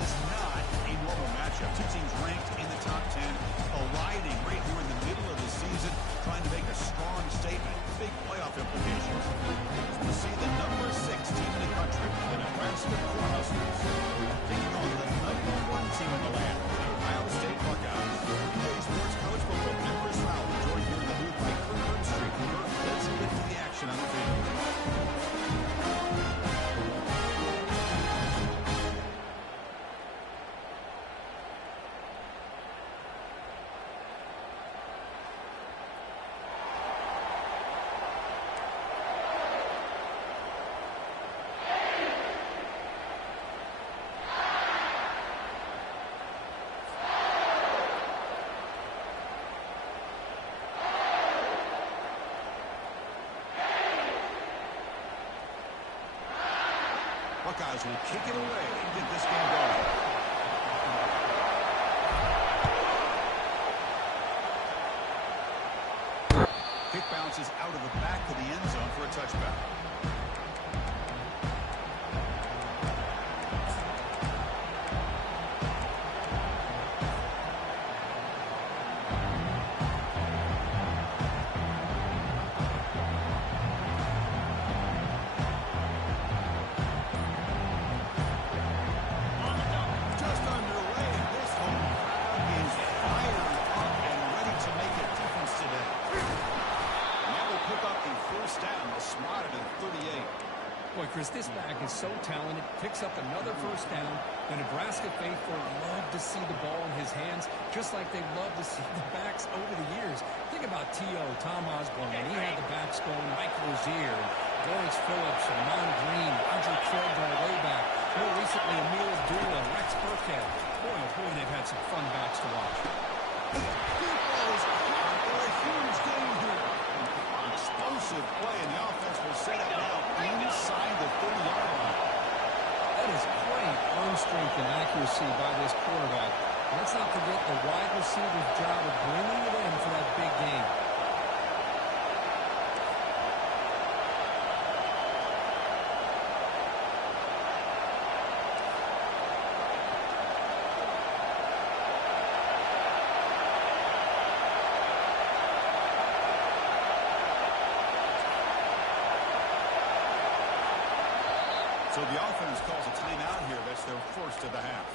is not a normal matchup. Two teams ranked in the top 10, colliding right here in the middle of the season, trying to make a strong statement. Big playoff implications. As we see the number 6 team in the country, the Nebraska Cornhuskers, taking on the number 1 team in the land, the Ohio State Buckeyes. Hey, sports coach, but with members Fowler, joined here in the booth by Kurt Street. Let's get to the action on the field. Buckeyes will kick it away and get this game going. Kick bounces out of the back of the end zone for a touchback. Chris, this back is so talented, picks up another first down. The Nebraska faithful love to see the ball in his hands, just like they love to see the backs over the years. Think about T.O., Tom Osborne, when he had the backs going, Mike Rozier, Lawrence Phillips, and Amon Green, Roger Craig going way back. More recently, Emil Abdullah, Rex Burkhead. Boy, oh boy, they've had some fun backs to watch. Explosive play, and the offense will set it now inside the 30-yard line. That is great arm strength and accuracy by this quarterback. Let's not forget the wide receiver's job of bringing it in for that big game. So the offense calls a timeout here. That's their first of the half.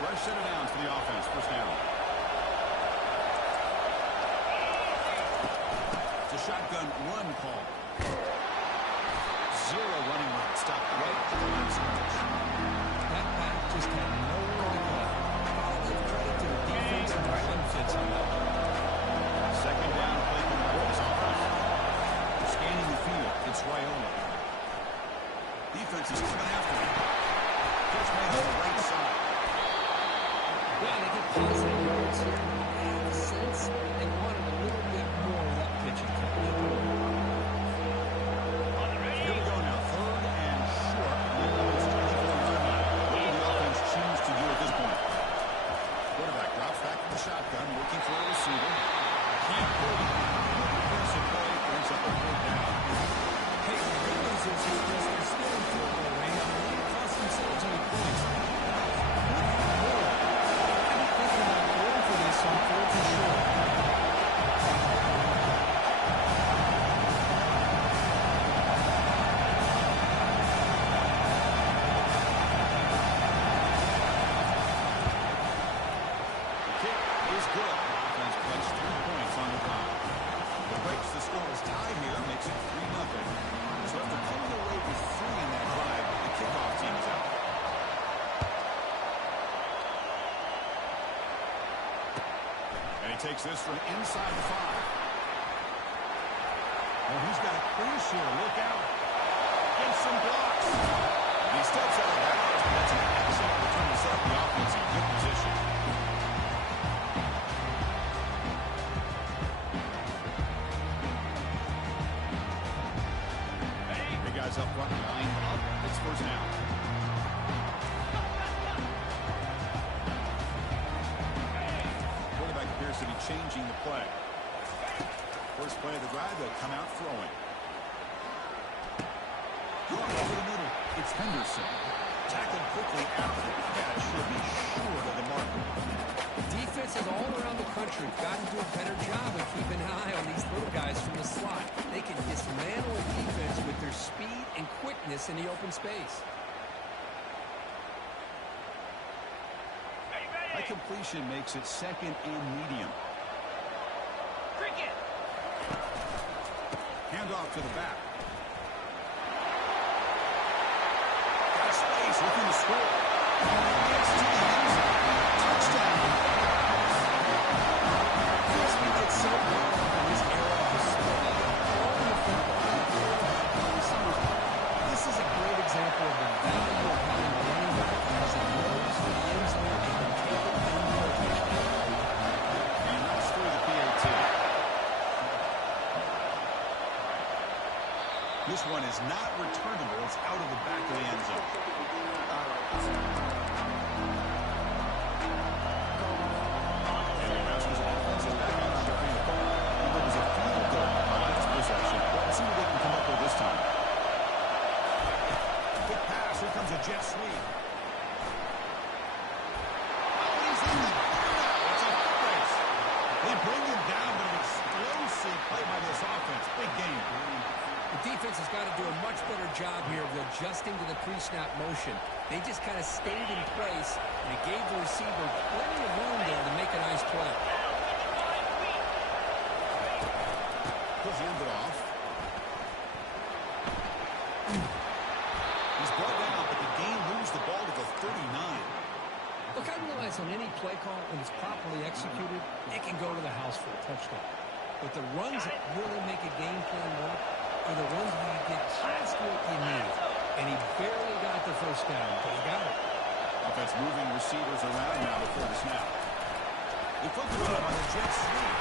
Fresh set of downs for the offense. First down. It's a shotgun run call. Zero running route. Stop right at the line scrimmage. That back just had nowhere to go. Give credit to the defense and the run fits on that one. Second down, play coming up for this offense. They're scanning the field. It's Raiola. Defense is coming after him. Catch made on the right side. Yeah, they get positive yards here. I have a sense they wanted a little bit more of that pitching coach. Here we go now. Third and short. It's 24-yard line. What will the offense choose to do at this point? Quarterback drops back to the shotgun, looking for a receiver. Can't pull it. Defensive play brings up a third down. Hey, the good news is they're still in field goal range. They cost themselves any points. I'm thinking about going for this on 4th and short. Takes this from inside the 5. Well, he's got a crease here. Look out. Gets some blocks. He steps out of bounds, but that's an excellent return to set up the offense in good position. Big guys up front, line up. It's first down. To be changing the play. First play of the drive, they'll come out throwing. Going over the middle, it's Henderson. Tackled quickly after the catch. Should be short of the marker. Defenses all around the country have got to do a better job of keeping an eye on these little guys from the slot. They can dismantle a defense with their speed and quickness in the open space. That completion makes it second and medium. Hand off to the back. Got space, looking to score. Gets to the end zone. Touchdown. Yes, we did so well in this era of the sport. All the football. This is a great example of the value of having a running back as it goes to the end zone and can take it and more touchdown. And that's through the PAT. This one is not returnable. It's out of the back of the end zone. And Nebraska's offense is back out on the field. There was a field goal on last possession. Let's see what they can come up with this time. Quick pass. Here comes a jet sweep. Oh, he's in the corner. It's a foot race. They bring him down, but an explosive play by this offense. Big game. The defense has got to do a much better job here of adjusting to the pre-snap motion. They just kind of stayed in place, and it gave the receiver plenty of room there to make a nice play. He'll hand it off. He's brought down, but the game moves the ball to the 39. Look, I realize on any play call, when it's properly executed, it can go to the house for a touchdown. But the runs that really make a game plan work are the ones where you get just what you need. And he barely got the first down, but he got it. Offense moving receivers around now before the snap. They flip it to him on the jet sweep.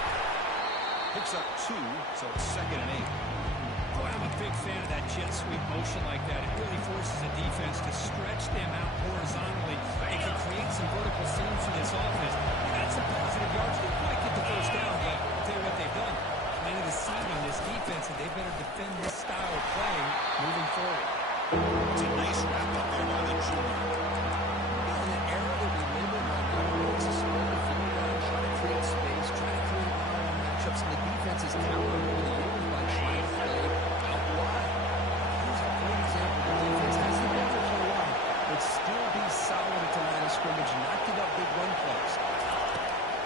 Picks up 2, so it's 2nd and 8. Boy, I'm a big fan of that jet sweep motion like that. It really forces a defense to stretch them out horizontally and can create some vertical seams for this offense. They got some positive yards. They might get the first down, but I'll tell you what they've done. Planted the seed on this defense, and they better defend this style of playing moving forward. It's a nice wrap-up there by the junior. In the era that we live in right now, it's a smaller field line, trying to create space, trying to create one-on-one matchups, and the defense is countered over the years by trying to play out wide. Here's a great example. The defense hasn't been to play wide, but still be solid at the line of scrimmage and not give up big run plays.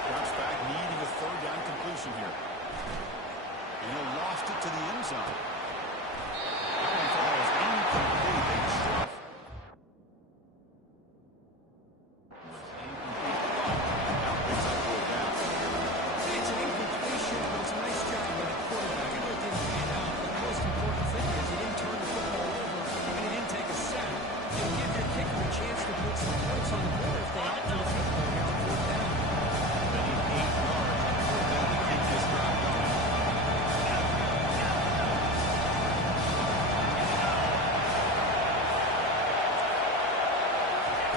Drops back, needing a 3rd down completion here. And he'll loft it to the end zone. That one falls incomplete. Big stuff. Now picks up 4 down. It's an incompletion, but it's a nice job by the quarterback. I know it didn't pan out, but the most important thing is he didn't turn the football over and he didn't take a sack. It'll give your kicker a chance to put some points on the board if they opt for the field goal here on 4th down. 8 yards. Then to keep this drive going.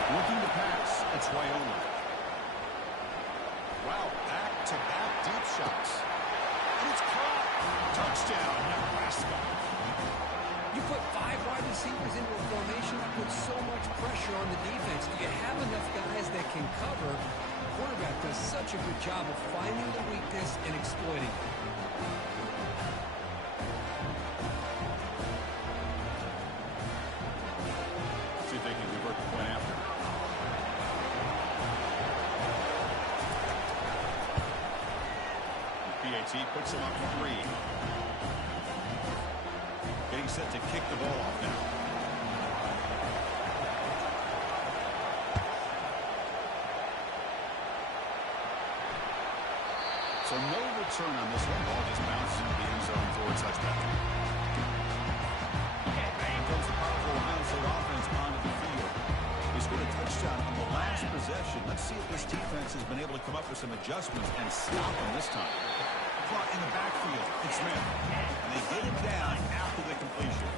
Looking to pass. It's Wyoming. Wow, back-to-back deep shots. And it's caught. Touchdown, Nebraska. You put 5 wide receivers into a formation, that puts so much pressure on the defense. Do you have enough guys that can cover? The quarterback does such a good job of finding the weakness and exploiting it. See if they can convert the point after. PAT puts him up 3. Getting set to kick the ball off now. So no return on this one. Ball just bounces into the end zone for a touchback. And comes the powerful Ohio State offense onto the field. They scored a touchdown on the last possession. Let's see if this defense has been able to come up with some adjustments and stop them this time. Caught in the backfield. It's Smith. And they get him down after the completion.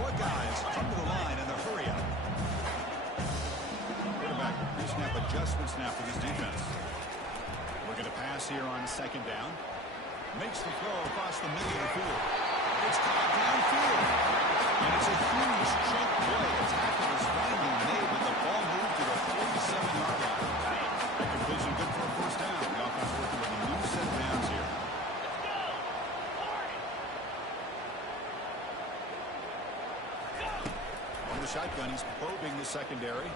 Boy, guys, come to the line and the hurry up. Quarterback pre-snap adjustments now for this defense. We're going to pass here on 2nd down. Makes the throw across the middle of the field. It's caught downfield. And it's a huge chunk play. The tackle is finally made with the ball moved to the 47-yard line. That completion good for a first down. The offense working with a new set of downs here. On the shotgun, he's probing the secondary.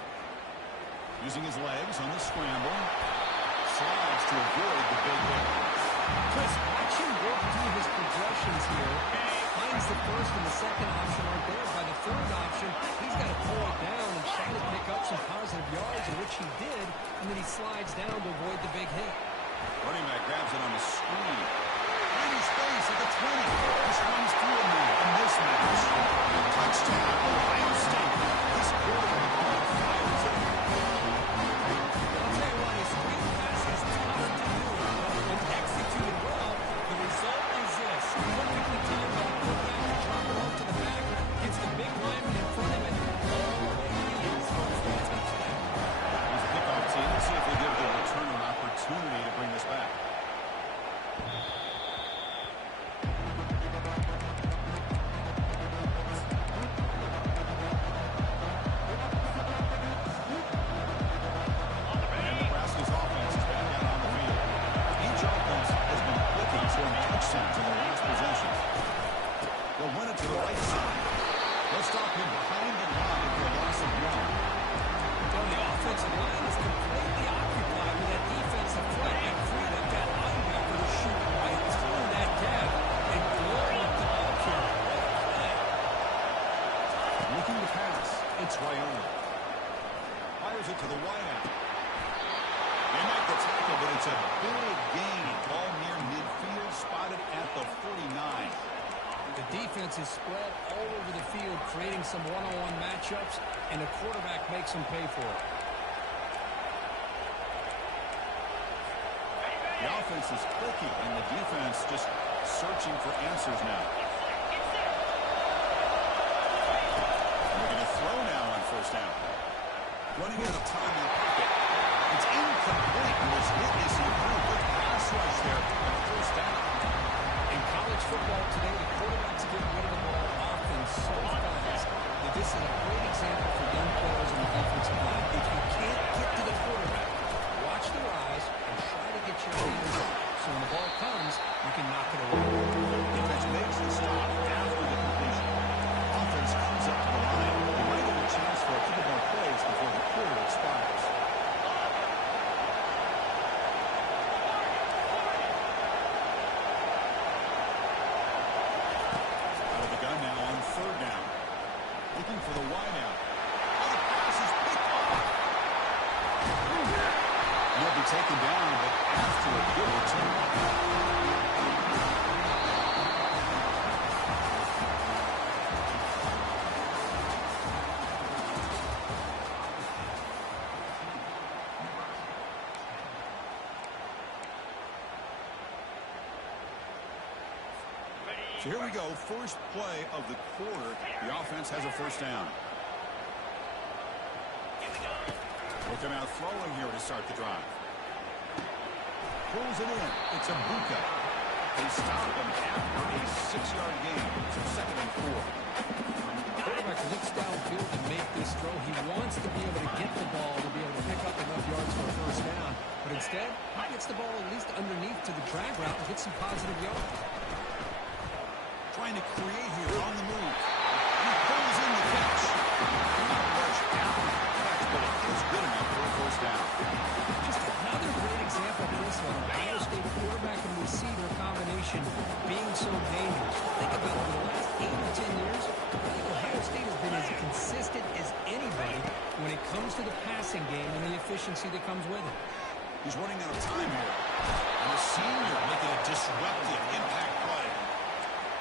Using his legs on the scramble. Slides to avoid the big hit. Chris, watch him work through his progressions here. Finds the first and the second option aren't there. By the third option, he's got to pull it down and try to pick up some positive yards, in which he did, and then he slides down to avoid the big hit. Running back grabs it on the screen. Tiny space at the 20. Just runs through a man. A mismatch. Touchdown, Ohio State. This quarterback fires it. I'll tell you what, his screen pass is tough to do, but when executed well, the result is this. Perfectly timed by the quarterback to drop it off to the back, gets the big lineman in front of him, all the way to the end zone for a touchdown. Here's the kickoff team. Let's see if they give the return an opportunity to bring this back. Is spread all over the field, creating some one-on-one matchups, and the quarterback makes him pay for it. The offense is clicking, and the defense just searching for answers now. We're going to throw now on first down. Running out of time in the pocket. It's incomplete. He was hit as he threw a good pass rush there on first down. In college football today, the quarterbacks get rid of the ball often so fast that this is a great example for young players on the defensive line. If you can't get to the quarterback, watch their eyes and try to get your hands on it. So when the ball comes, you can knock it away. Defense makes the stop after the completion. Offense comes up to the line. They might have a chance for a couple more plays before the quarter expires. Looking for the wideout. Oh, the pass is picked off. He'll be taken down, but after a good return. So here we go, first play of the quarter. The offense has a first down. Looking out throwing here to start the drive. Pulls it in. It's a Buka. They stop him after a 6-yard gain. So second and 4. The quarterback looks downfield to make this throw. He wants to be able to get the ball to be able to pick up enough yards for a first down. But instead, he gets the ball at least underneath to the drag route and gets some positive yards. Trying to create here on the move. He pulls in the catch. Not much after the catch, but it is good enough for a first down. Just another great example of this one. Ohio State quarterback and receiver combination being so dangerous. Think about it. For the last 8 or 10 years, I think Ohio State has been as consistent as anybody when it comes to the passing game and the efficiency that comes with it. He's running out of time here. And the senior making a disruptive impact play.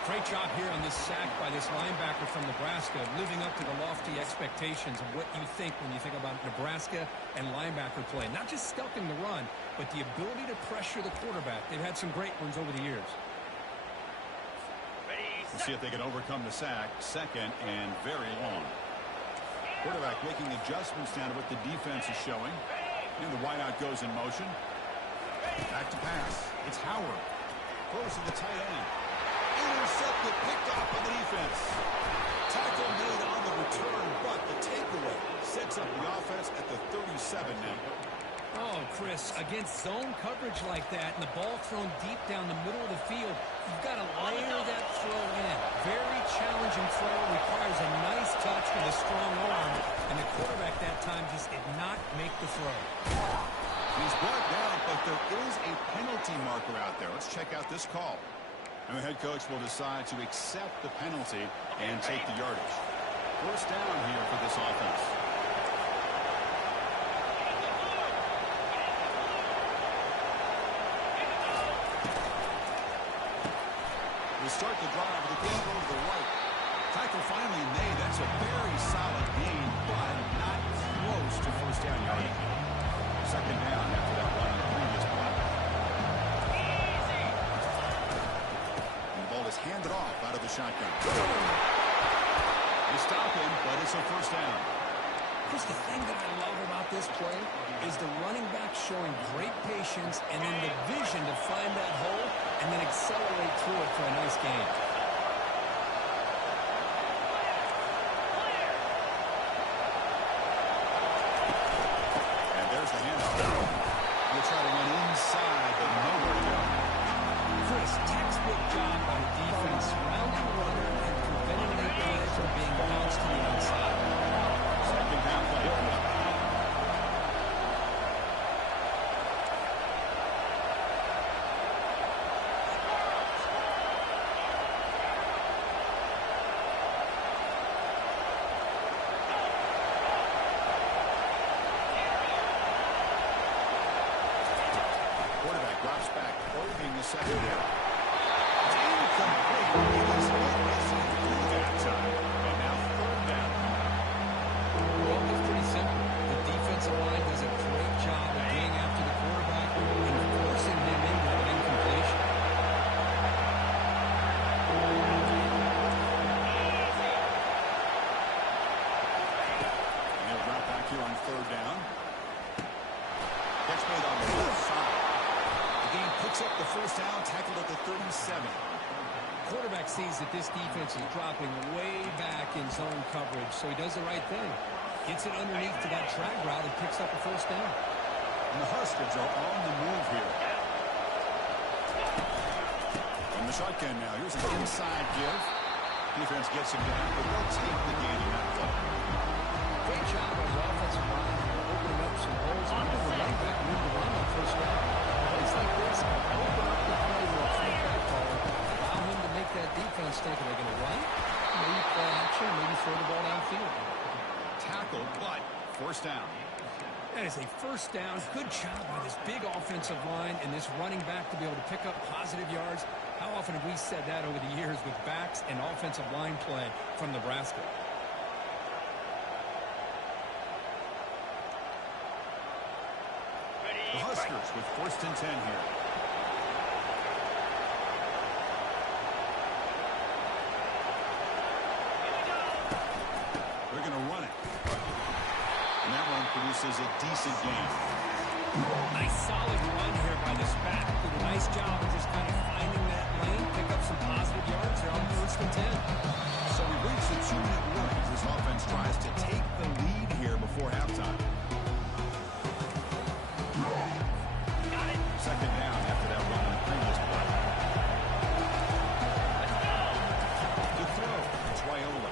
Great job here on this sack by this linebacker from Nebraska, living up to the lofty expectations of what you think when you think about Nebraska and linebacker play. Not just stuffing the run, but the ability to pressure the quarterback. They've had some great ones over the years. We'll see if they can overcome the sack. Second and very long. Quarterback making adjustments down to what the defense is showing. And the wideout goes in motion. Back to pass. It's Howard. Throws throws to the tight end. Intercepted, picked off by the defense. Tackle made on the return, but the takeaway sets up the offense at the 37 now. Oh, Chris, against zone coverage like that and the ball thrown deep down the middle of the field, you've got to layer that throw in. Very challenging throw, requires a nice touch with a strong arm, and the quarterback that time just did not make the throw. He's brought down, but there is a penalty marker out there. Let's check out this call. And the head coach will decide to accept the penalty and take the yardage. First down here for this offense. They start the drive with a kick over the right. Tackle finally made. That's a very solid gain, but not close to first down yardage. Second down after that run on the previous play. And the ball is handed off out of the shotgun. They stop him, but it's a first down. Chris, the thing that I love about this play is the running back showing great patience and then the vision to find that hole and then accelerate through it for a nice gain. And there's the handoff. He'll try to run inside, but nowhere to go. Chris, textbook job by the defense, surrounding the runner and preventing that play from being bounced to the outside. Second down play coming up. Quarterback drops back, holding the second down. It's incomplete. He was missing through that time. And now third down. Well, it's pretty simple. The defensive line does a great job of getting after the quarterback and forcing him into that incompletion. And they'll drop back here on third down. Catch made on the left side. The game picks up the first down, tackled at the 37. Quarterback sees that this defense is dropping way back in zone coverage, so he does the right thing. Gets it underneath to that drag route and picks up a first down. And the Huskers are on the move here. From the shotgun now, here's an inside give. Defense gets him down, but they'll take the gain in that play. Great job on the offensive line here, opening up some holes. Even the running back moved the run on first down. It's like this. Open up the play with a fullback ball. Allow him to make that defense think, are they going to run? Maybe play action, maybe throw the ball downfield. Tackled, but first down. That is a first down. Good job by this big offensive line and this running back to be able to pick up positive yards. How often have we said that over the years with backs and offensive line play from Nebraska? The Huskers with first and 10 here. They're going to run it. And that one produces a decent gain. Nice solid run here by this back. Did a nice job of just kind of finding that lane, pick up some positive yards here on first and 10. So we reach the 2-minute warning as this offense tries to take the lead here before halftime. Second down after that run on the previous play. To throw, it's Raiola.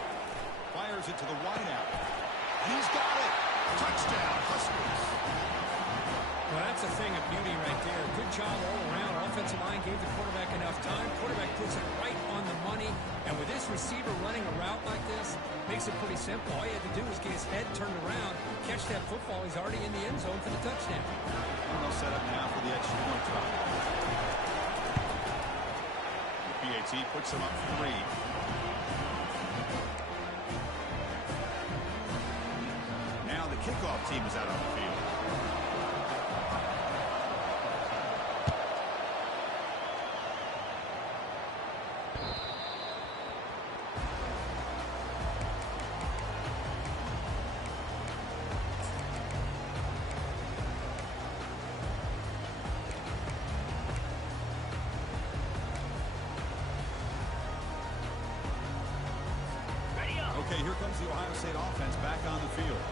Fires it to the wideout. He's got it. Touchdown, Huskers. Well, that's a thing of beauty right there. Good job all around. Offensive line gave the quarterback enough time. Quarterback puts it right on the money. And with this receiver running a route like this, makes it pretty simple. All he had to do was get his head turned around, catch that football. He's already in the end zone for the touchdown. And they'll set up now for the extra point try. The PAT puts them up 3. Now the kickoff team is out on the field. here comes the Ohio State offense back on the field.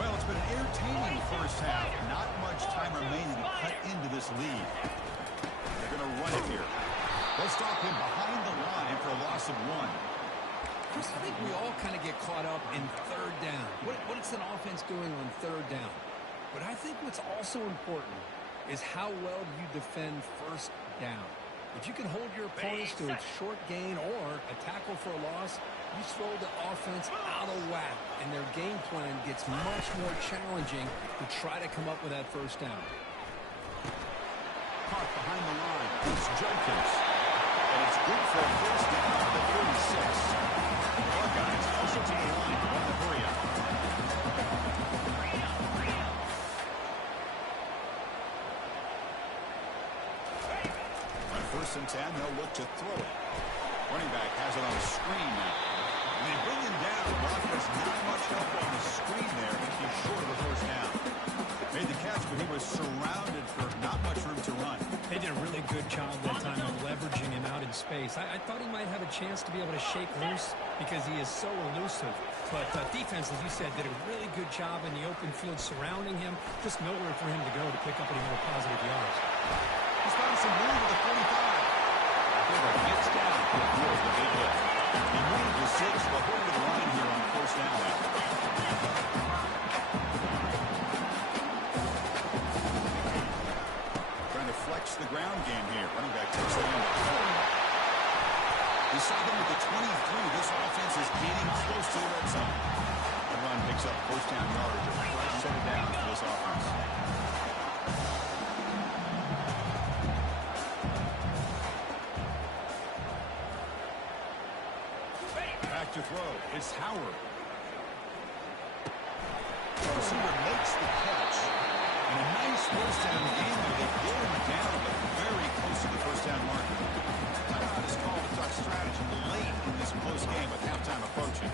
Well, it's been an entertaining first half. Not much time remaining to cut into this lead. They're going to run it here. They'll stop him behind the line for a loss of 1. Chris, I think we all kind of get caught up in third down. What is an offense doing on third down? But I think what's also important is how well you defend first down. If you can hold your opponents to a short gain or a tackle for a loss, you throw the offense out of whack, and their game plan gets much more challenging to try to come up with that first down. Caught behind the line. It's Jenkins. And it's good for a first down at the 36. The Buckeyes also to the line to run the hurry up. On 1st and 10, they'll look to throw it. Running back has it on the screen now. And they bring him down, but there's not much help on the screen there. He's short of a first down. Made the catch, but he was surrounded for not much room to run. They did a really good job that time of leveraging him out in space. I thought he might have a chance to be able to shake loose because he is so elusive. But defense, as you said, did a really good job in the open field surrounding him. Just nowhere for him to go to pick up any more positive yards. He's found some room at the 45. Taylor gets down and deals the big hit. He moved to 6, but going to the line here on first down now. Trying to flex the ground game here. Running back takes it in. He's stopping with the 23. This offense is getting close to the red zone. The run picks up first down yardage. A fresh set of down for this offense. Back to throw. It's Howard. The receiver makes the catch. And a nice first down game. They get him down, but very close to the first down marker. Timeout is called to talk strategy late in this close game with halftime approaching.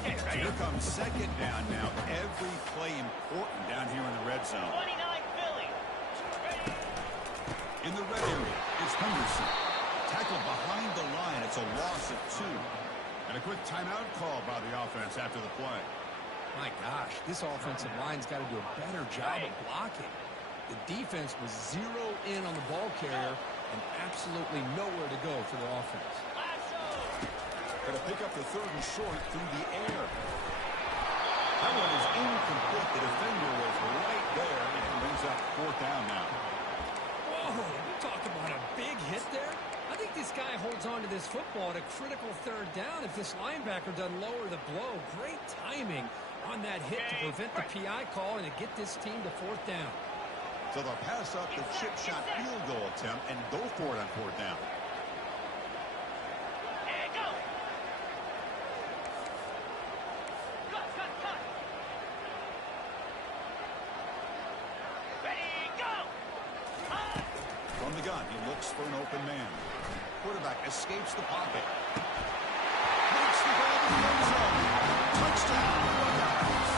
Okay, ready? Here comes second down now. Every play important down here in the red zone. 29 Philly. Ready? In the red area, it's Henderson. Tackled behind the line. It's a loss of 2. And a quick timeout call by the offense after the play. My gosh, this offensive line's got to do a better job of blocking. The defense was 0 in on the ball carrier and absolutely nowhere to go for the offense. Going to pick up the 3rd and short through the air. That one is incomplete. The defender was right there, and it brings up 4th down now. Whoa, you talk about a big hit there. I think this guy holds on to this football at a critical 3rd down if this linebacker doesn't lower the blow. Great timing on that hit to prevent the PI call and to get this team to 4th down. So they'll pass up the chip shot field goal attempt and go for it on 4th down. And go. Cut. Ready, go. From the gun, he looks for an open man. Quarterback escapes the pocket. Makes the ball to the end zone. Touchdown, Buckeyes.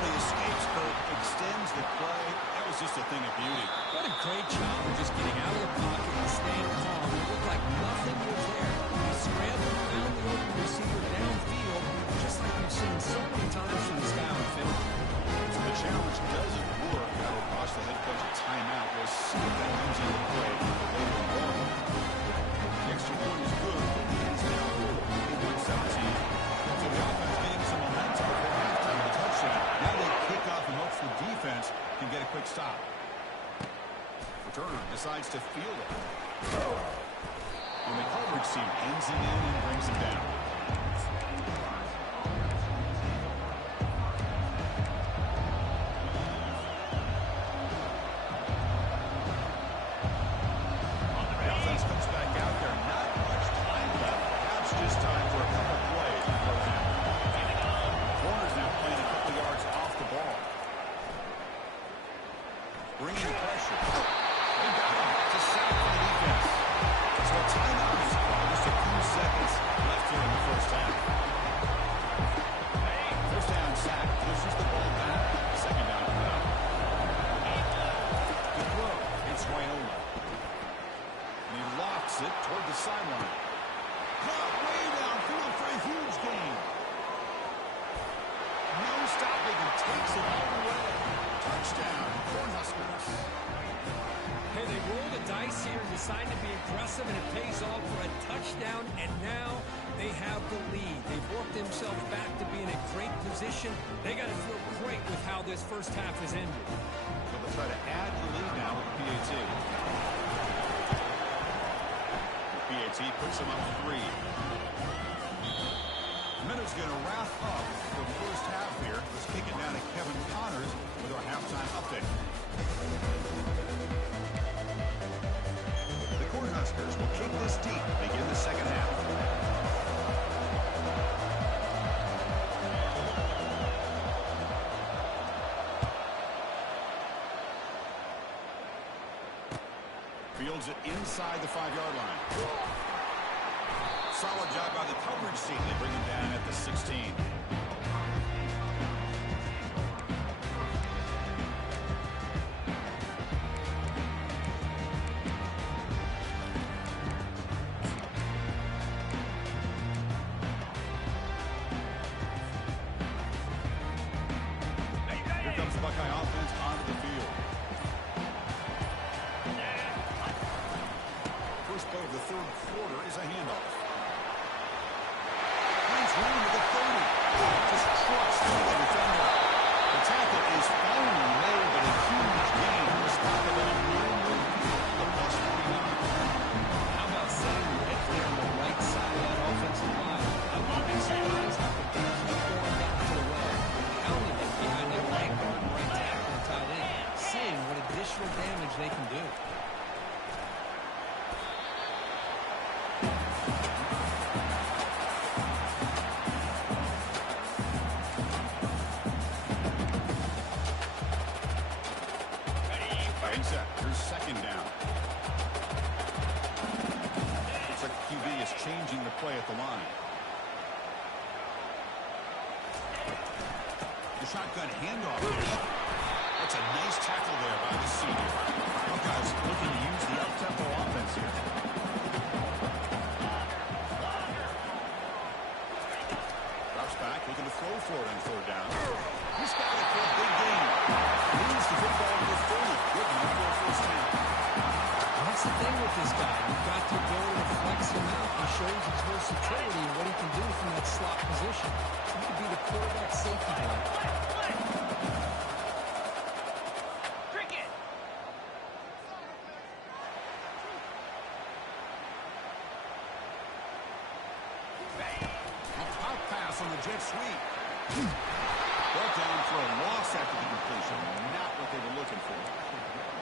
The escape curve extends the play. That was just a thing of beauty. What a great job of just getting out of the pocket and staying calm. It looked like nothing was there. He scrambled around the open receiver downfield, just like we've seen so many times from this guy on film. So the challenge doesn't work. That'll cost the head coach a timeout. We'll see if that comes into play for the later ball. The extra point is good. It is now 41-17. So the offense getting some momentum before halftime with a touchdown. Now they kick off and hopes the defense can get a quick stop. Returner decides to field it. And the coverage team ends him in and brings him down. The offense comes back out there. Not much time left. Perhaps just time for a couple plays before that. Corner's now playing a couple yards off the ball. Bringing pressure. They got him. It's a sack for the defense. So a timeout is called. Just a few seconds left here in takes it all the way. Touchdown, Cornhuskers. Hey, they roll the dice here, decide to be aggressive, and it pays off for a touchdown, and now they have the lead. They've worked themselves back to be in a great position. They got to feel great with how this first half has ended. So they'll try to add to the lead now with the PAT. The PAT puts them up 3. Minutes going to wrap up the first half here. Let's kick it down to Kevin Connors with our halftime update. The Cornhuskers will kick this deep, begin the second half. Fields it inside the 5-yard line. Solid job by the coverage team. They bring him down at the 16. Here comes the Buckeye offense onto the field. First play of the third quarter is a handoff. Finds room to the 30. Just trucks through the defender. The tackle is falling low, but a huge gain. Respondable. The plus 49. How about saying right there on the right side of that offensive line? I wouldn't be surprised if they keep going back to the well, pounding it behind their right guard and right tackle and tight end, seeing what additional damage they can do. Here's second down. Looks like the QB is changing the play at the line. The shotgun handoff. That's a nice tackle there by the senior. Buckeyes looking to use the up-tempo offense here. Drops back, looking to throw for it on third down. He's got it for a big gain. Moves the football to the 30. Good enough for a first down. That's the thing with this guy. You've got to go to flex him out. He shows his versatility and what he can do from that slot position. He could be the quarterback safety blanket. Cricket. A pop pass on the jet sweep. Brought down for a loss after the completion. Not what they were looking for.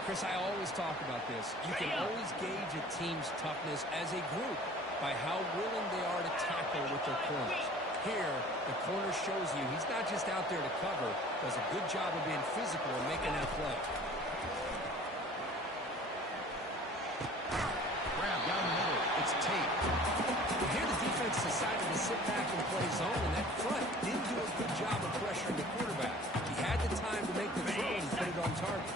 Chris, I always talk about this. You can always gauge a team's toughness as a group by how willing they are to tackle with their corners. Here, the corner shows you he's not just out there to cover, does a good job of being physical and making that play. Grab down the middle. It's Tate. Here the defense decided to sit back and play zone, and that front didn't do a good job of pressuring the quarterback. He had the time to make the throw and put it on target.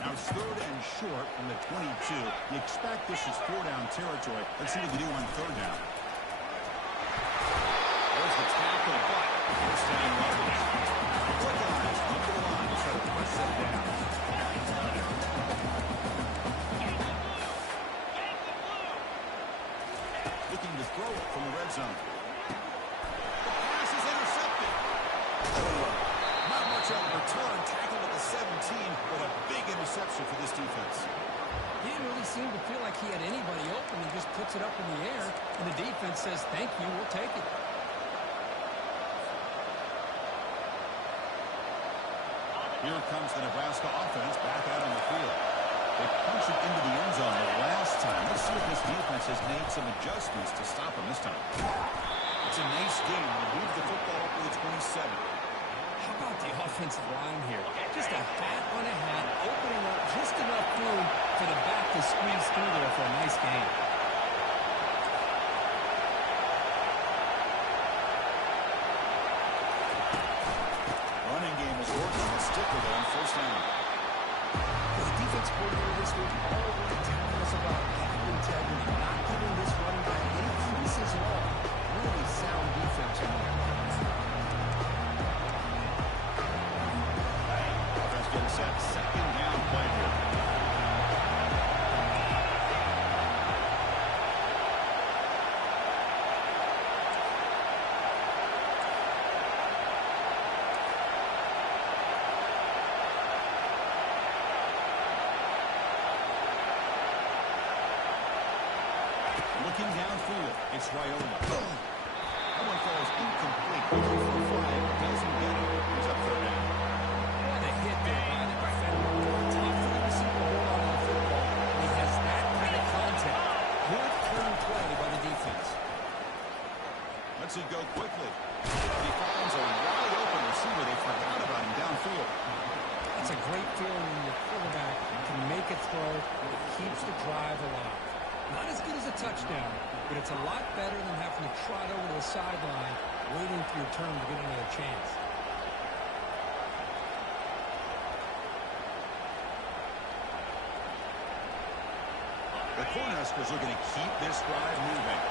Now it's third and short from the 22. You expect this is 4-down territory. Let's see what they do on third down. There's the tackle, but first down leverage. Buckeyes up to the line to try to press that down. Looking to throw it from the red zone. The pass is intercepted. Not much on the return. Tackled at the 17, but a big interception for this defense. He didn't really seem to feel like he had anybody open. He just puts it up in the air, and the defense says, thank you, we'll take it. Here comes the Nebraska offense back out on the field. They punch it into the end zone the last time. Let's see if this defense has made some adjustments to stop them this time. It's a nice game. They move the football up to the 27. How about the offensive line here? Just a hat on a hat, opening up just enough room for the back to squeeze through there for a nice gain. Running game is working. Let's stick with it on first down. The defense coordinator this week already telling us about heavy integrity, not giving this running back any creases at all. Really sound defense in there. Looking downfield, it's Raiola. That one falls incomplete. Looking for a flag, doesn't get it. He's up third down. What a hit there by the defender. Tough for the receiver to hold on to the football. He has that kind of contact. Good clean play by the defense. Let's see go quickly. He finds a wide open receiver. They forgot about him downfield. That's a great feeling when your quarterback can make a throw that keeps the drive alive. Not as good as a touchdown, but it's a lot better than having to trot over to the sideline, waiting for your turn to get another chance. The Cornhuskers looking to keep this drive moving.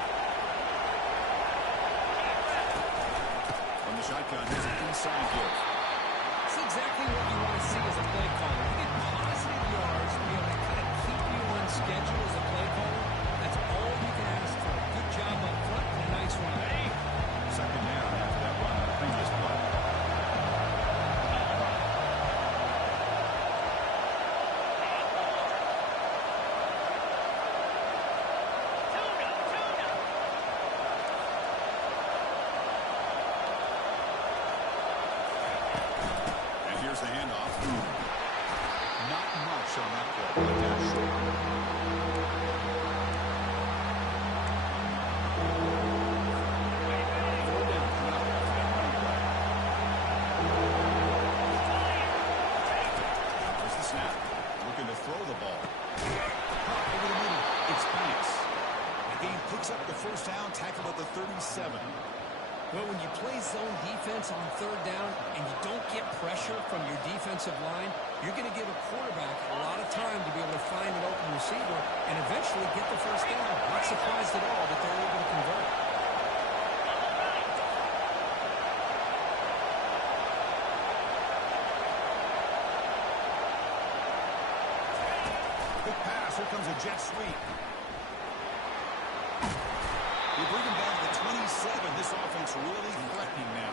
From the shotgun, here's an inside give. That's exactly what you want to see as a play caller. You get positive yards to be able to kind of keep you on schedule as a play caller. That's all you can ask for. Good job up front and a nice run. Second down after that run on the previous play. And here's the handoff. Not much on that play. But that's short. Throw the ball. Over the middle. It's Banks. The game picks up the first down, tackled at the 37. Well, when you play zone defense on third down and you don't get pressure from your defensive line, you're going to give a quarterback a lot of time to be able to find an open receiver and eventually get the first down. Not surprised at all that they're able to convert. Quick pass. Here comes a jet sweep. They bring him down to 27. This offense really threatening now.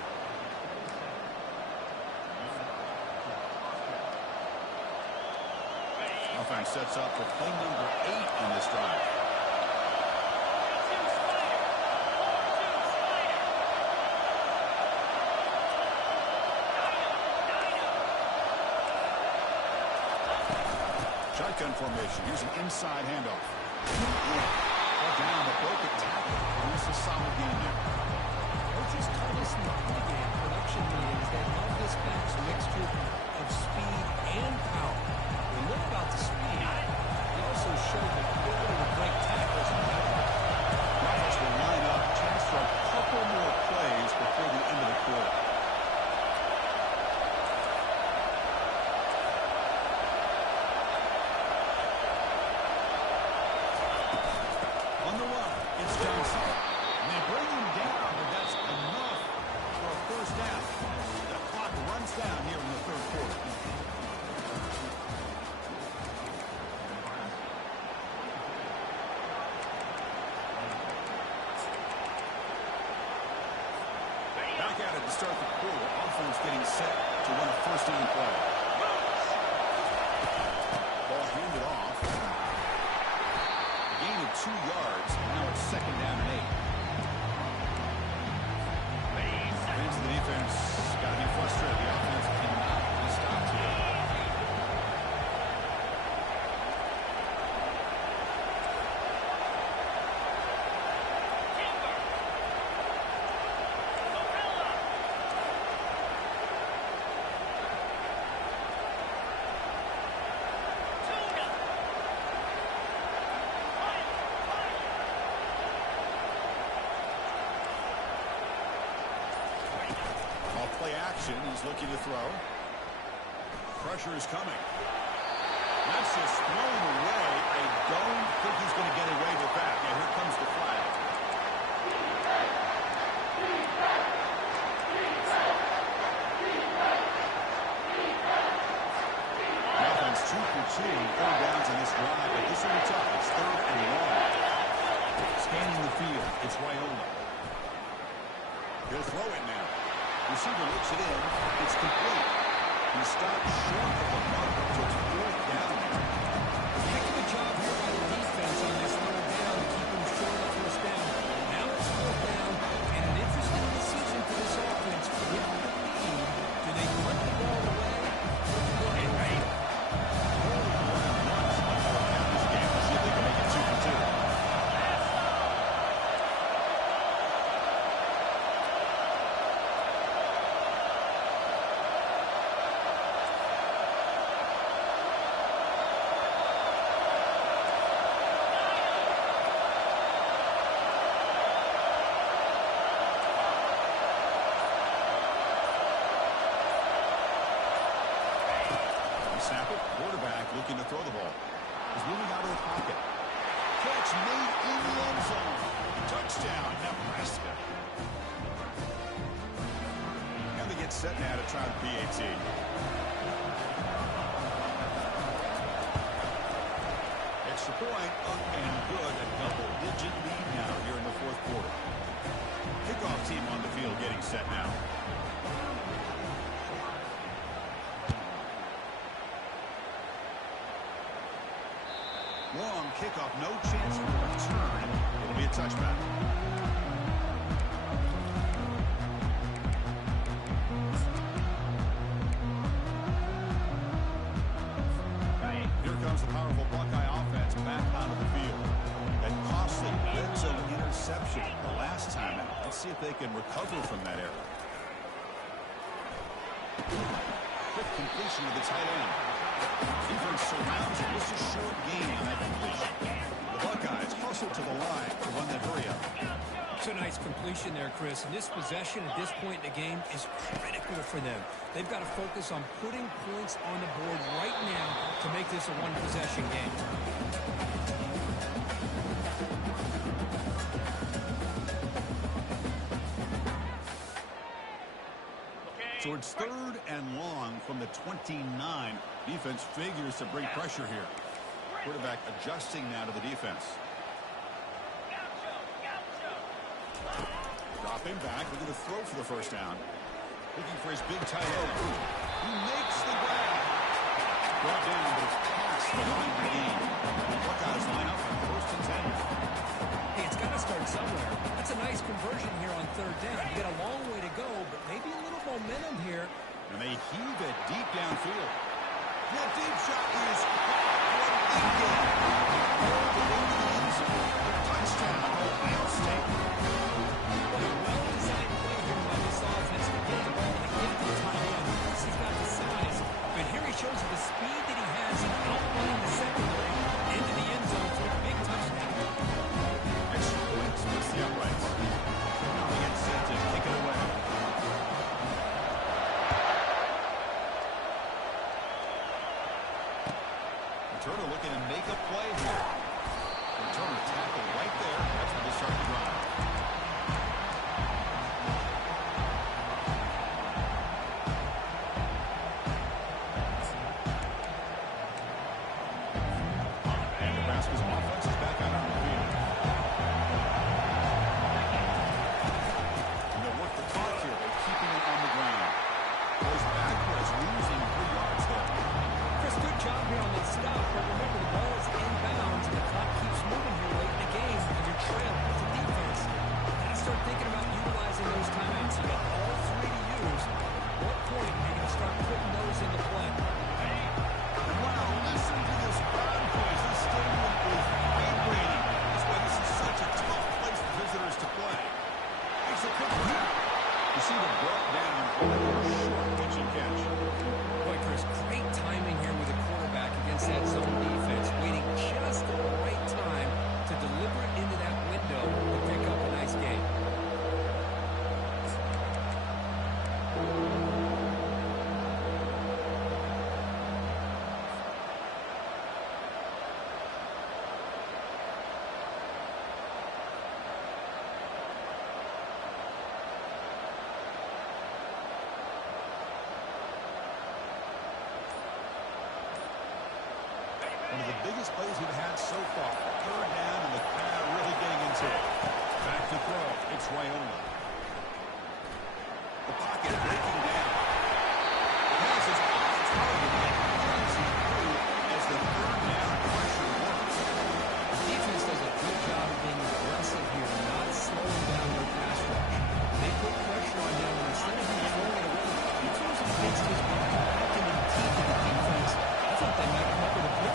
Offense sets up for play number 8 in this drive. Shotgun formation. Here's an inside handoff. Ball down, but broke a tackle. And this is a solid game there. Coaches told us in the pregame production meetings they love this back's mixture of speed and power. We know about the speed. He also showed the ability to break tackles and cover. Offense will line up. Chance for a couple more plays before the end of the quarter. On the run, it's Johnson. And they bring him down, but that's enough for a first down. The clock runs down here in the third quarter. Back at it to start the quarter. Offense getting set to run a first down play. Ball handed off. Gain of 2 yards. Now it's second down and 8. Fans of the defense got to be frustrated. The offense cannot be stopped here. Play action. He's looking to throw. Pressure is coming. That's just thrown away. I don't think he's going to get away with that. Now here comes the flag. Offense 2 for 2. 4 downs in this drive, but this will be tough. It's 3rd and 1. Scanning the field. It's Raiola. He'll throw it now. Receiver looks it in. It's complete. He stopped short of the mark, so it's 4th down. Heck of a job here by the defense on this third down to keep him short of first snap it. Quarterback looking to throw the ball. He's moving out of the pocket. Catch made in the end zone. Touchdown, Nebraska. And they get set now to try the PAT. Extra point, up and good. A double-digit lead now here in the fourth quarter. Kickoff team on the field getting set now. Long kickoff, no chance for a return. It'll be a touchback. Here comes the powerful Buckeye offense back onto the field. That costly red zone interception the last time out. Let's see if they can recover from that error. Quick completion to the tight end. Defense surrounds it. Just a short gain on that completion. The Buckeyes hustle to the line to run that hurry up. It's a nice completion there, Chris. And this possession at this point in the game is critical for them. They've got to focus on putting points on the board right now to make this a one-possession game. So it's third and long from the 29. Defense figures to bring pressure here. Quarterback adjusting now to the defense. Dropping back, looking to throw for the first down. Looking for his big tight end. He makes the grab. Brought down, but it's past the line of the game. Buckeyes line up on first and 10. Hey, it's got to start somewhere. That's a nice conversion here on third down. You got a long way to go, but maybe a little momentum here. And they heave it deep downfield. That deep shot is one big game. Rolled it into the end zone. Touchdown, Ohio State. What a well-designed play here by this offense to get the ball to get the tight end. He's got the size, but here he shows you the speed that he has in outrunning the secondary into the end zone for a big touchdown. Extra points miss the uprights. Now they get set to kick it away. Turner looking to make a play here. And Turner tackled right there. That's when they start to drive. And Nebraska's offense is back out on the field. And they'll work the clock here by keeping it on the ground. Goes backwards, losing 3 yards there. Chris, good job here on the stop, but remember the ball is inbounds and the clock keeps moving here late in the game and you're trailing with the defense. Gotta start thinking about utilizing those timeouts. You got all 3 to use. At what point are you going to start putting those into play? And wow, listen to this crowd noise. This stadium is vibrating. That's why this is such a tough place for visitors to play. It's a quick grab. You see them brought down on a short pitch and catch. Boy, Chris, great timing here with the quarterback against that zone defense, waiting just at the right time to deliver it into that window to pick up a nice gain. One of the biggest plays we've had so far. Third down and the crowd really getting into it. Back to throw. It's Raiola. The pocket breaking down. The pass is off target and easy through as the third down pressure works. The defense does a good job of being aggressive here, not slowing down their pass rush. They put pressure on him, and instead of him throwing it away, he throws it against his body back into the teeth of the defense. I thought they might come up with a pick.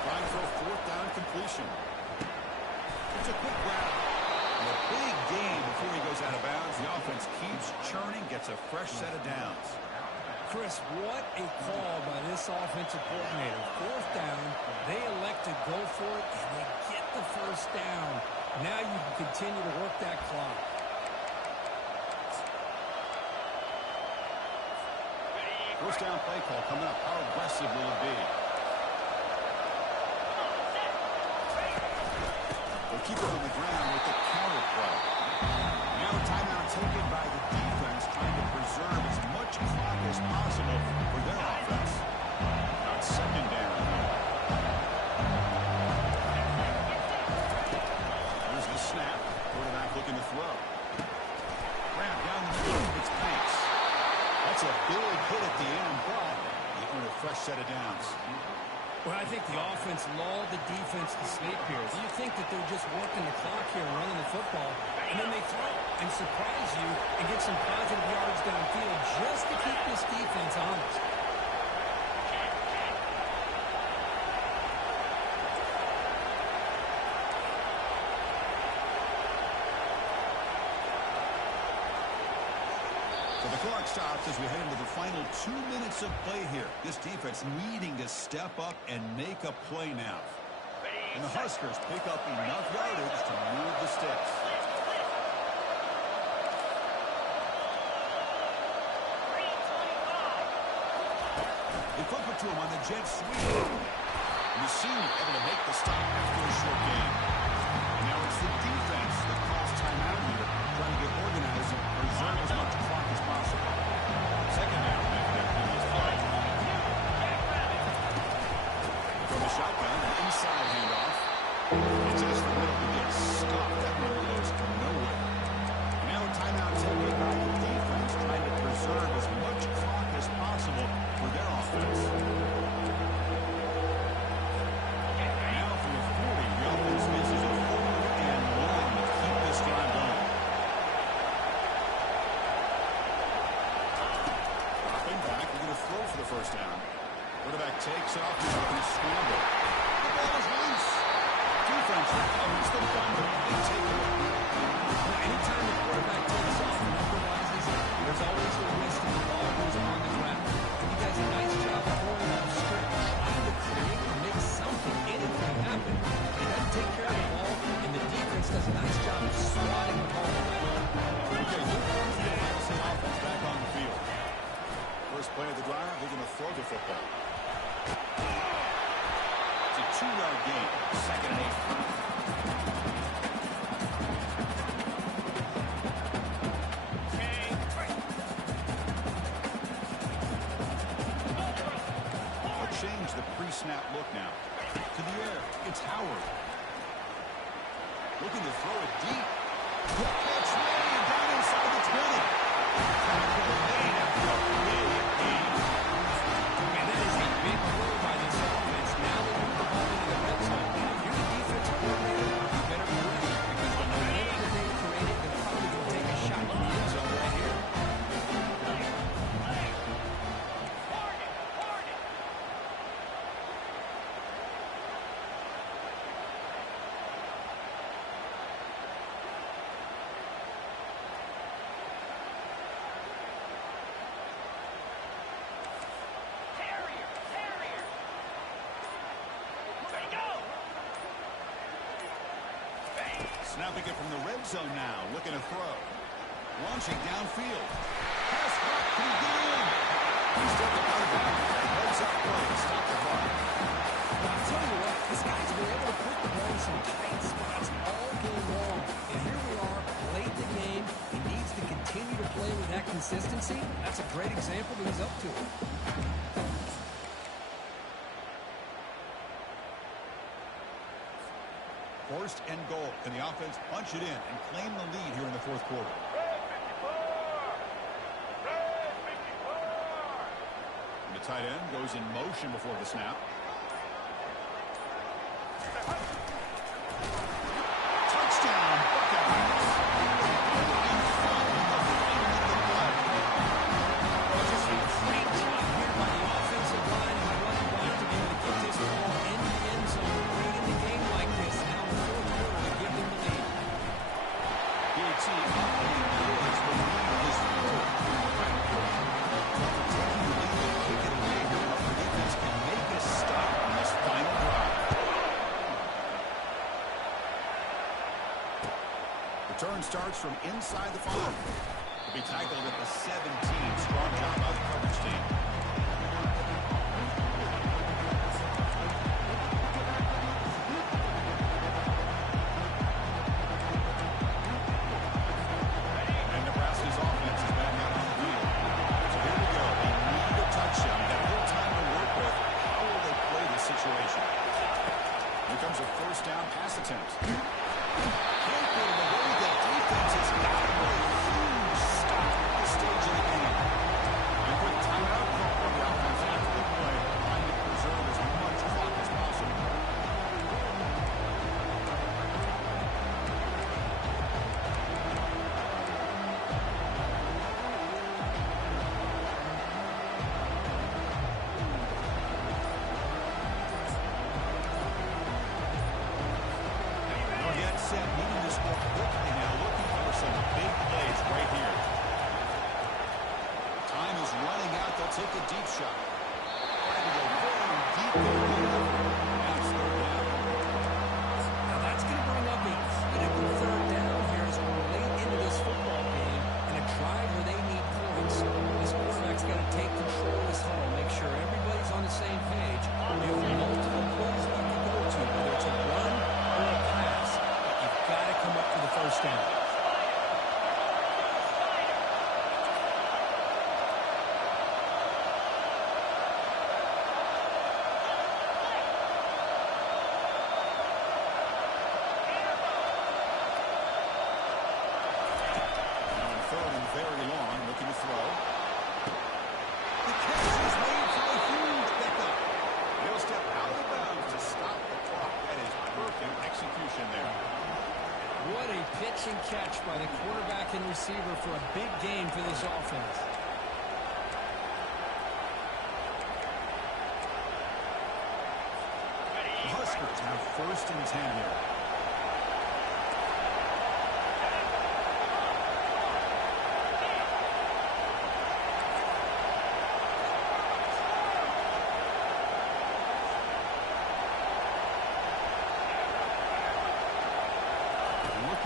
Trying for a fourth down completion. It's a quick grab. And a big gain before he goes out of bounds. The offense keeps churning, gets a fresh set of downs. Chris, what a call by this offensive coordinator. Fourth down, they elect to go for it, and they get the first down. Now you can continue to work that clock. First down play call coming up. How aggressive will it be? They'll keep it on the ground with the counter play. Now a timeout taken by the defense, trying to preserve as much clock as possible for their offense. Now it's second down. Here's the snap. Quarterback looking to throw. Grab down the field. It's Banks. That's a big hit at the end, but they earn a fresh set of downs. Well, I think the offense lulled the defense to sleep here. You think that they're just working the clock here and running the football, and then they throw and surprise you and get some positive yards downfield just to keep this defense honest. The clock stops as we head into the final 2 minutes of play here. This defense needing to step up and make a play now. And the Huskers pick up enough yardage to move the sticks. They flip it to him on the jet sweep. And the senior able to make the stop after a short game. And now it's the defense that calls timeout here, trying to get organized and preserve as much clock as possible. Second down after that previous play. From the shotgun, inside handoff. It's just the middle to get stopped. That one goes nowhere. Now a timeout taken by the defense, trying to preserve as much clock as possible for their offense. Now from the 40, the offense misses a 4-and-1 to keep this drive going. Dropping back, we're going to throw for the first down. Quarterback takes off, he's going to scramble. The ball is loose. Defense recovers the fumble. They take it away. Now, anytime the quarterback takes off and improvises, there's always the risk that the ball goes on the ground. He does a nice job of throwing off script, trying to create and make something, anything happen. He doesn't take care of the ball, and the defense does a nice job of swatting the ball away. Okay, Luke, the Madison offense back on the field. First play of the drive, they're going to throw the football. It's a 2-yard gain, second and 8. Change the pre-snap look now. To the air, it's Howard. Looking to throw it deep. Quick catch, ready, and down inside the 20. And that is a big play by this offense. Now they move the ball into the red zone. If you're the defensive coordinator, you better be ready, because the momentum that they've created, they're probably going to take a shot in the end zone right here. Snapping it from the red zone now, looking to throw. Launching downfield. Pass back, can he get in? He's taken out of bounds. Heads up play, stop the clock. I'll tell you what, this guy's been able to put the ball in some tight spots all game long. And here we are, late in the game. He needs to continue to play with that consistency. That's a great example that he's up to it. First and goal. Can the offense punch it in and claim the lead here in the fourth quarter? And the tight end goes in motion before the snap. Touchdown, Buckeyes. Just a great job here by the offensive line and the running back to be able to get this ball into the end zone late in the game like this. Now in the fourth quarter to give them the lead. BT up in the boards, but the lead is forward. Taking the lead and kick it away here. The defense can make a stop on this final drive. Return starts from inside the 5. To be tackled at the 17. Strong job by the coverage team. take a deep shot. Trying to go very deep there. Now it's third down. Now that's going to bring up a critical third down here as we're late into this football game in a drive where they need points. This quarterback's got to take control of this huddle, make sure everybody's on the same page. You have multiple plays you can go to, whether it's a run or a pass. You've got to come up for the first down. Very long, looking to throw. The catch is made for a huge pickup. He'll step out of bounds to stop the clock. That is perfect execution there. What a pitch and catch by the quarterback and receiver for a big game for this offense. The Huskers have 1st and 10 here.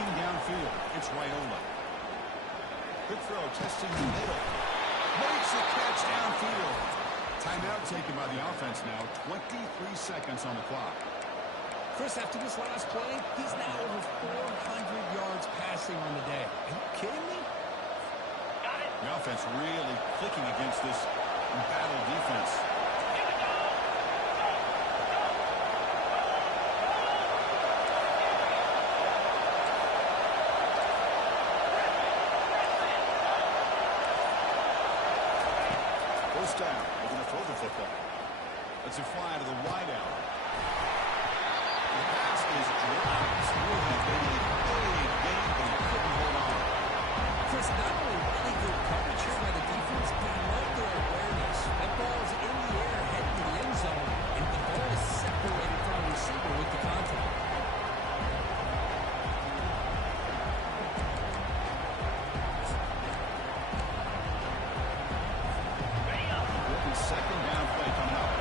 Downfield, it's Raiola. Quick throw, testing the middle. Makes the catch downfield. Timeout taken by the offense now. 23 seconds on the clock. Chris, after this last play, he's now over 400 yards passing on the day. Are you kidding me? The offense really clicking against this embattled defense. First down, looking to throw the football. Let's it fly to the wideout. The pass is dropped. Really made a big gain, but he couldn't hold on. Chris, not only really good coverage here by the defense, but I love their awareness. That ball is in the air, heading to the end zone, and the ball is separated from the receiver with the contact. Second down play coming up.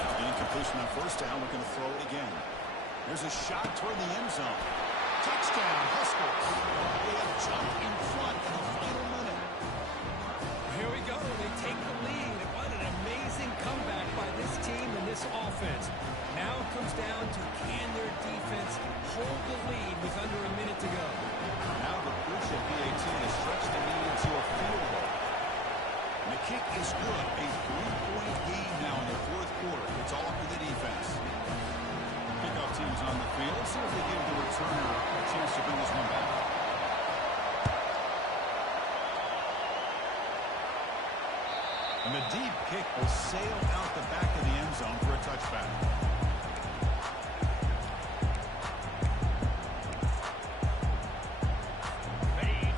After the incompletion on first down, we're going to throw it again. There's a shot toward the end zone. Touchdown, Huskers. They have jumped in front in the final minute. Here we go. They take the lead. What an amazing comeback by this team and this offense. Now it comes down to can their defense hold the lead with under a minute to go. Now the crucial PAT is stretched the lead into a field goal. And the kick is good. A 3-point game now in the 4th quarter. It's all up to the defense. Kickoff team's on the field. Let's see if they give the returner a chance to bring this one back. And the deep kick will sail out the back of the end zone for a touchback.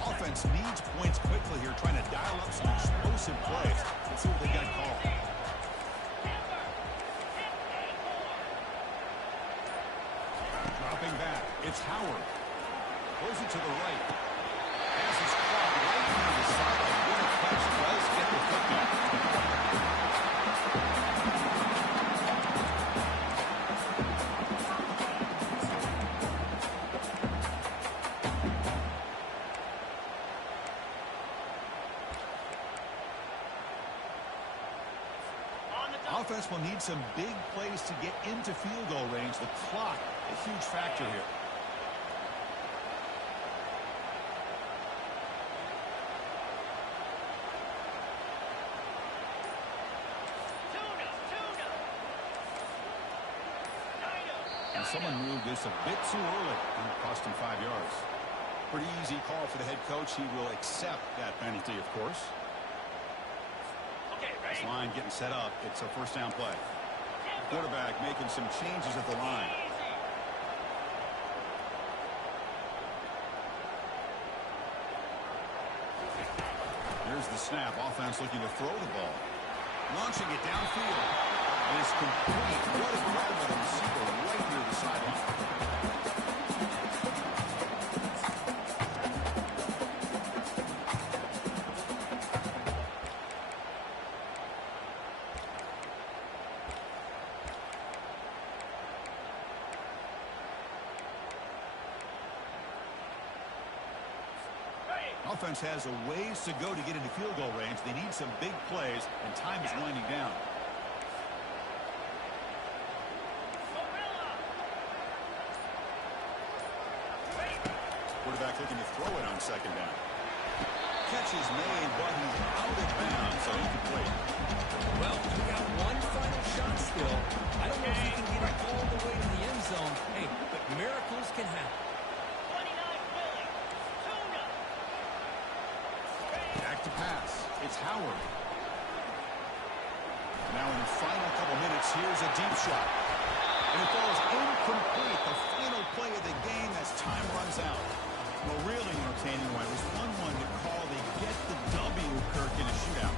Offense needs points quickly here, trying to dial up some explosive plays. Let's see what they got called. Dropping back, it's Howard. Throws it to the right. Pass is caught right near the sideline. Good catch, does get the football. Offense will need some big plays to get into field goal range. The clock, a huge factor here. And someone moved this a bit too early, and it cost him 5 yards. Pretty easy call for the head coach. He will accept that penalty, of course. This line getting set up. It's a first down play. Quarterback making some changes at the line. Here's the snap. Offense looking to throw the ball. Launching it downfield. It is complete. What a grab by the receiver right near the sideline. Offense has a ways to go to get into field goal range. They need some big plays, and time is winding down. Quarterback looking to throw it on second down. Catch is made, but he's out of bounds, so incomplete. Well, you got one final shot still. I don't know if he can get it all the way to the end zone. Hey, but miracles can happen. 29 Philly. Tuna. Back to pass. It's Howard. Now in the final couple minutes, here's a deep shot. And it falls incomplete. The final play of the game as time runs out. Well, really entertaining one. It was 1-1 to call. They get the W, Kirk, in a shootout.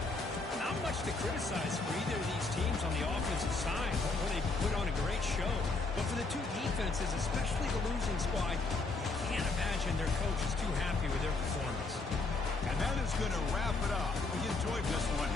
Not much to criticize for either of these teams on the offensive side. Well, they put on a great show. But for the two defenses, especially the losing squad, you can't imagine their coach is too happy with their performance. And that is going to wrap it up. We enjoyed this one here.